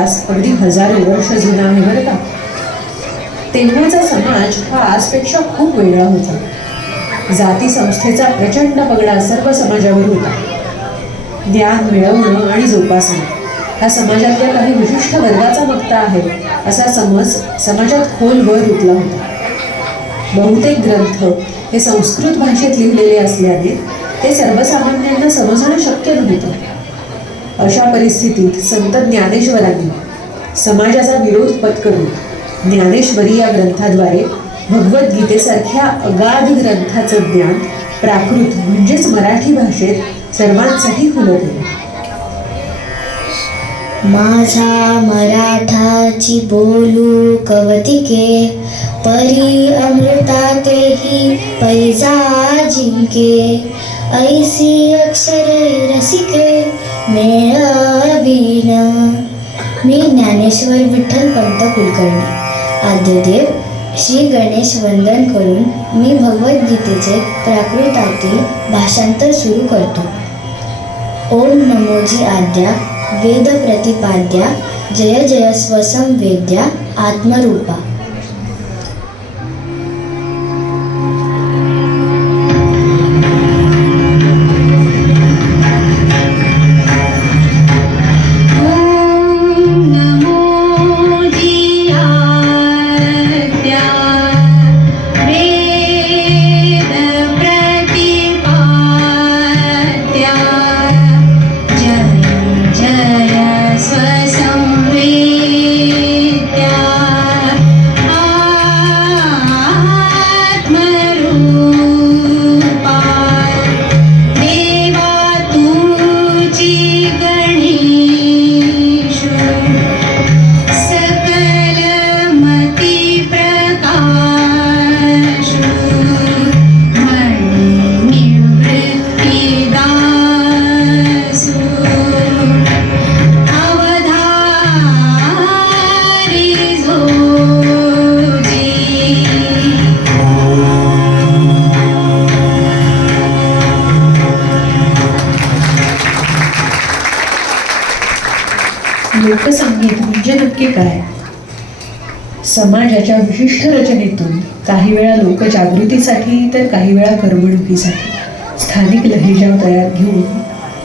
अगदी हजारो वर्ष जुना आहे बरं का. तेव्हाचा समाज हा आजपेक्षा खूप वेगळा होता. जाती संस्थेचा प्रचंड पगडा सर्व समाजावर होता. ज्ञान मिळवणं आणि जोपासणं हा समाजातल्या काही विशिष्ट वर्गाचा बघता आहे असा समज समाजात खोलवर रुतला होता. बहुतेक ग्रंथ हे संस्कृत भाषेत लिहिलेले असल्याने ते सर्वसामान्यांना समजणं शक्य नव्हतं. अशा परिस्थितीत संत ज्ञानेश्वरांनी समाजाचा विरोध पत्करून ज्ञानेश्वरी या ग्रंथाद्वारे भगवद्गीतेसारख्या अगाध ग्रंथाचं ज्ञान प्राकृत म्हणजेच मराठी भाषेत सर्वांसाठी खुलं केलं. माझा मराठाची बोलू कवतिके, परी अमृता तेही पैजा जिंके, ऐसी अक्षरे रसिके मेळवीन. मी ज्ञानेश्वर विठ्ठल पंत कुलकर्णी आद्यदेव श्री गणेश वंदन करून मी भगवद्गीतेचे प्राकृतातील भाषांतर सुरू करतो. ओम नमोजी आद्या वेद प्रतिपाद्या, जय जय स्वसंवेद्या आत्मरूपा. लोकसंगीत म्हणजे नक्की काय? समाजाच्या विशिष्ट रचनेतून काही वेळा लोकजागृतीसाठी तर काही वेळा करमणुकीसाठी स्थानिक लहेजा घेऊन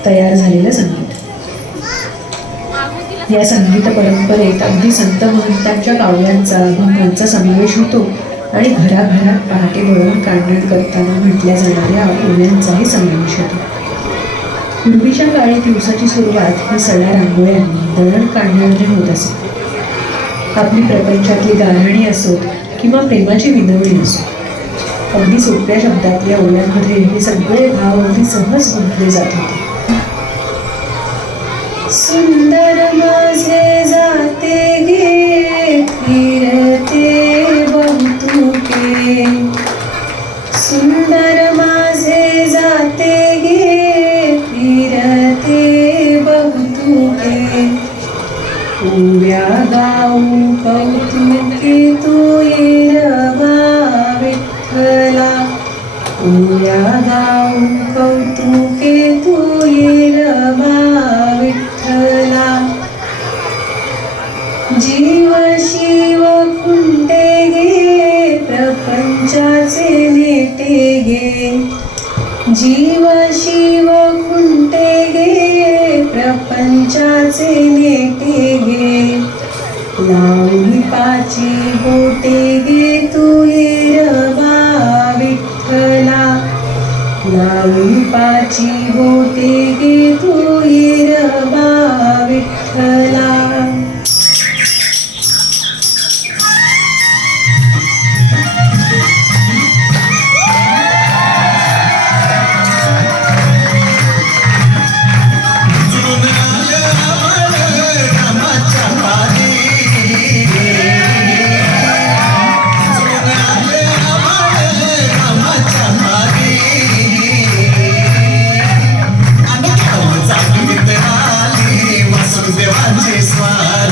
तयार झालेलं संगीत. या संगीत परंपरेत अगदी संत महंतांच्या काव्यांचा अभंगांचा समावेश होतो आणि घराघरात पहाटे वळवून काढण करताना म्हटल्या जाणाऱ्या ओव्यांचाही समावेश होतो. पूर्वीच्या काळी दिवसाची सुरुवात ही सड्या रांगोळ्यांनी दळण काढण्याने होत असे. आपली प्रपंचातली गाऱ्हाणी असोत किंवा प्रेमाची विनवणी असो, अगदी सोप्या शब्दातल्या ओव्यांमध्ये हे सगळे भाव अगदी सहज गुंतले जात होते. सुंदर माझे जाते गे फिरते बहुतुके, सुंदर माझे जाते गे फिरते बहुतुके, ओव्या गाऊ कौतुके तू येरबा विठ्ठला, ओव्या गाऊ कौतुके तू येरबा विठ्ठला. जीव शिव खुंटे गे प्रपंचाचे नेटे गे, जीव शिव खुंटे गे प्रपंचाचे नेटे गे, लावली पाची बोटे गे तू येरबा विठ्ठला, लावली पाची बोटे गे तू येरबा विठ्ठला. देवाचे स्वामी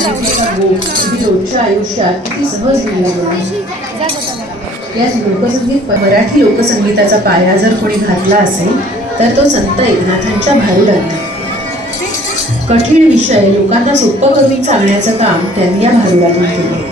सांगितलेला बोध अगदी रोजच्या आयुष्यात किती सहज लिहिला गेला. याच लोकसंगीत मराठी लोकसंगीताचा पाया जर कोणी घातला असेल तर तो संत एकनाथांच्या भारुडांनी. कठीण विषय लोकांना सोपं करून सांगण्याचं काम त्यांनी या भारुडातून केलं.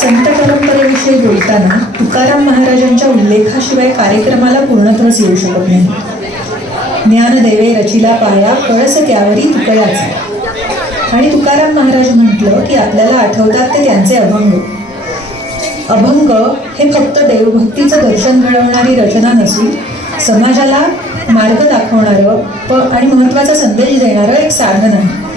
संत परंपरेविषयी बोलताना तुकाराम महाराजांच्या उल्लेखाशिवाय कार्यक्रमाला पूर्णत्वच येऊ शकत नाही. ज्ञानदेवे रचिला पाया कळस त्यावरी तुकयाचा. आणि तुकाराम महाराज म्हटलं की आपल्याला आठवतात ते त्यांचे अभंग. अभंग हे फक्त देवभक्तीचं दर्शन घडवणारी रचना नसून समाजाला मार्ग दाखवणारं आणि महत्त्वाचा संदेश देणारं एक साधन आहे.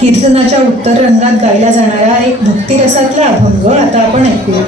कीर्तनाच्या उत्तर रंगात गायला जाणारा एक भक्तिरसातला अभंग आता आपण ऐकूया.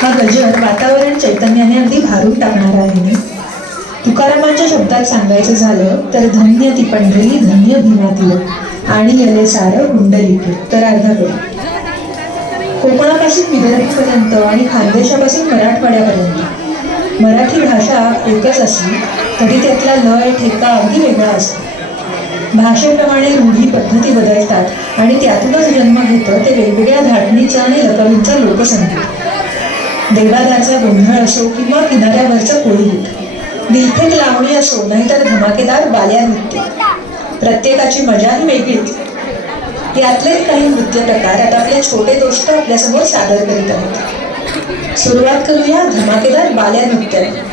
हा गजर वातावरण चैतन्याने अगदी भारून टाकणारा आहे. तुकारामांच्या शब्दात सांगायचं झालं तर धन्य ती पंढरी धन्य भीमातील आणि यले सार कुंडलिके तर अर्धा करू. कोकणापासून विदर्भापर्यंत आणि खानदेशापासून मराठवाड्यापर्यंत मराठी भाषा एकच असली तरी त्यातला लय ठेका अगदी वेगळा असतो. भाषेप्रमाणे रूढी पद्धती बदलतात आणि त्यातूनच जन्म घेतं ते वेगवेगळ्या धाटणीचं आणि लकवींचं लोकसंगीत. देवादाचा गोंधळ असो किंवा किनाऱ्यावरचं कोळीगीत, दिलखेक लावणी असो नाहीतर धमाकेदार बाल्या नृत्य, प्रत्येकाची मजाही वेगळीच. यातलेच काही नृत्य प्रकार आता आपले छोटे दोस्त आपल्यासमोर सादर करीत आहेत. सुरुवात करूया धमाकेदार बाल्या नृत्याने.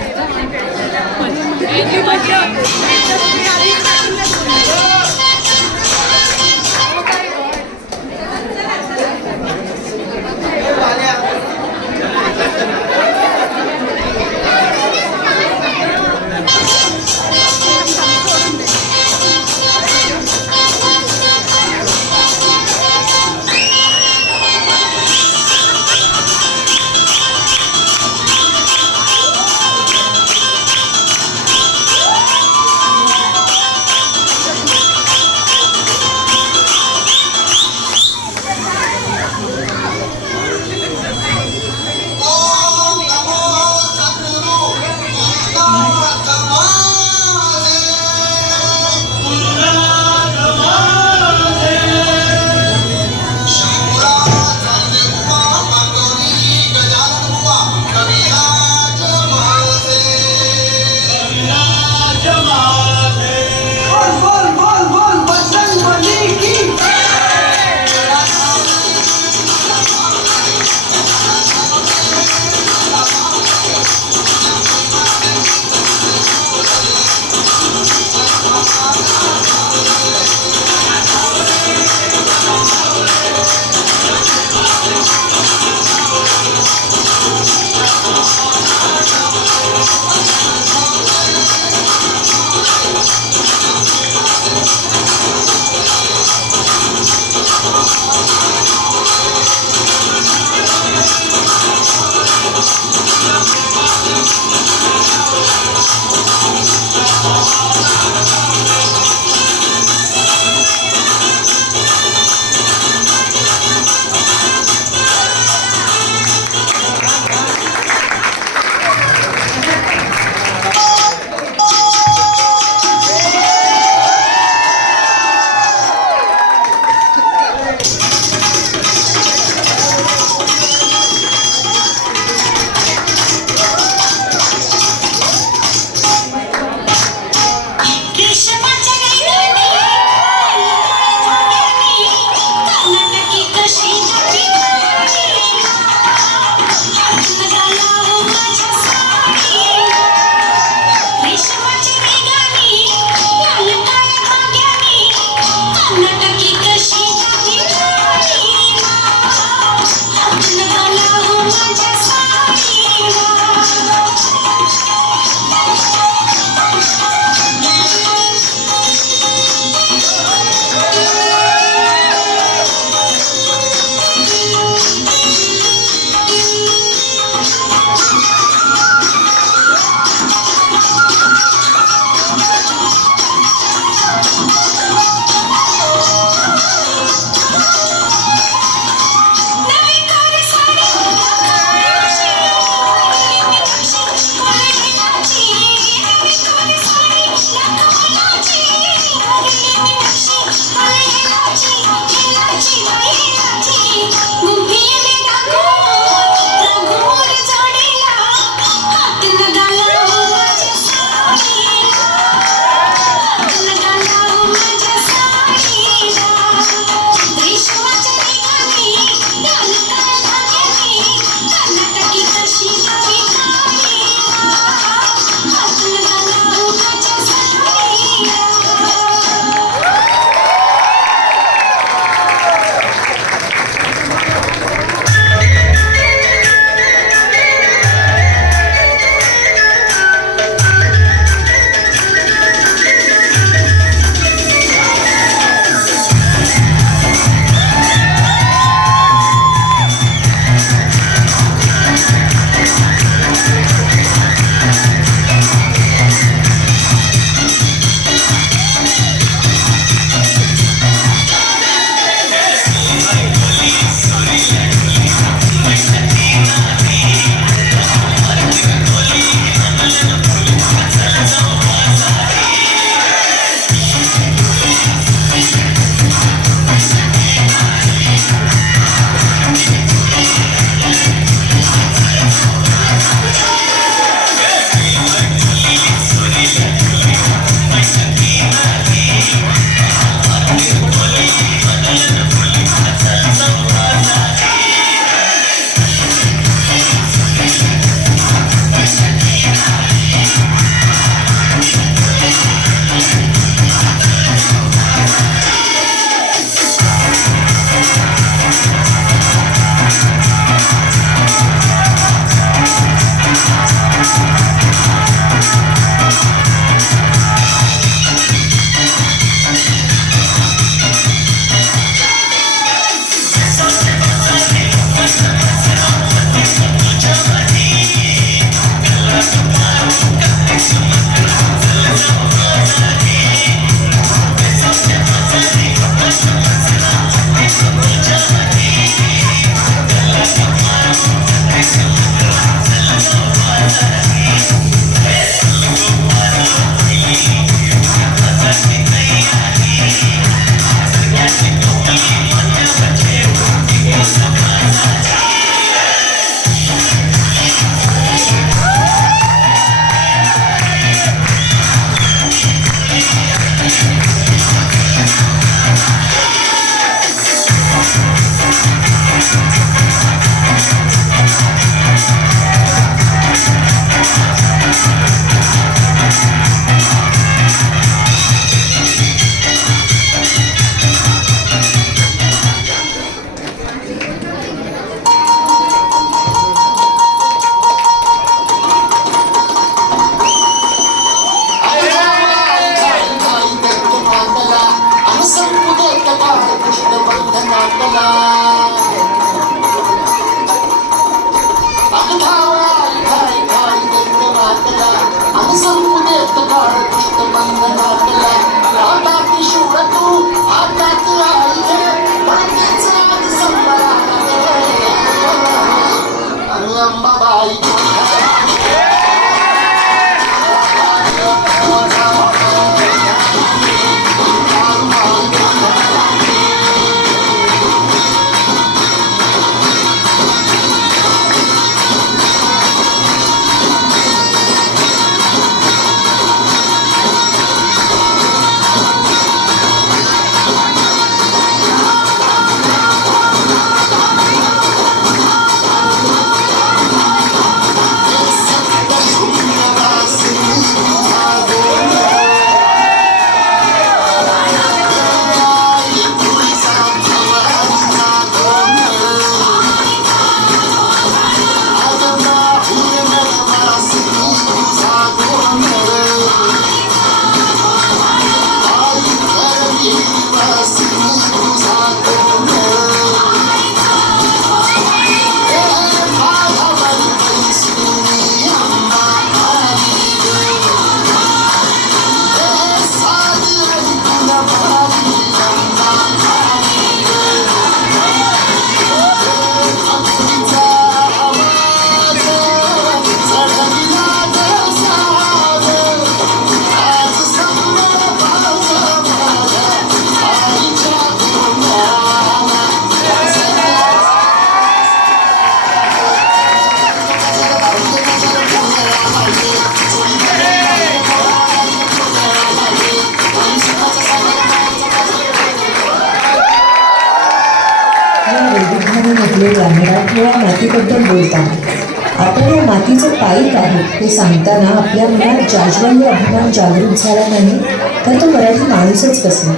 असलेल्या मराठमोळ्या मातीबद्दल बोलताना आपण या मातीचे पाईक आहोत हे सांगताना आपल्या मनात जाज्वल्य अभिमान जागृत झाला नाही तर तो मराठी माणूसच कसला.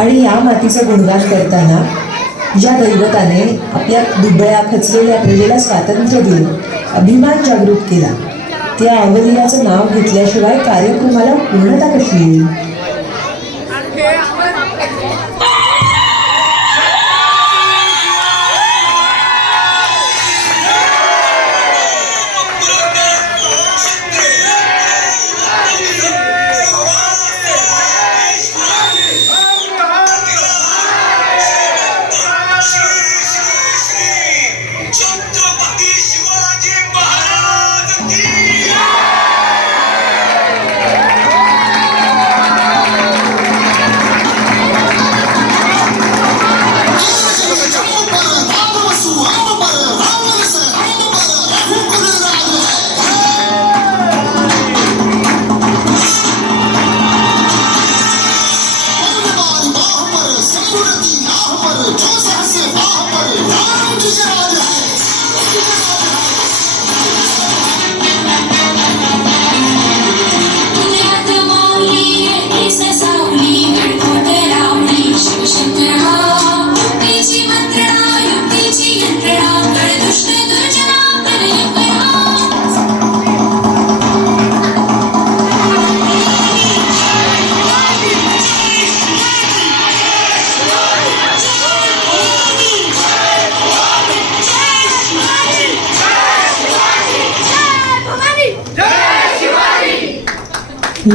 आणि या मातीचं गुणगान करताना ज्या दैवताने आपल्या दुबळ्या खचलेल्या प्रजेला स्वातंत्र्य दिलं, अभिमान जागृत केला, त्या अवलियाचं नाव घेतल्याशिवाय कार्यक्रमाला पूर्णता कशी येईल.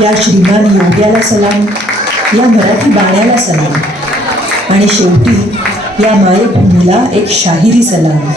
या श्रीमान योग्याला सलाम, या मराठी बाण्याला सलाम, आणि शेवटी या मायभूमीला एक शाहिरी सलाम.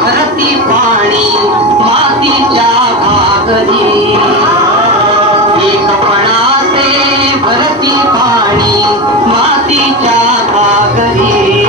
भरती पाणी मातीच्या भाकरी, एकपणाचे भरती पाणी मातीच्या भाकरी,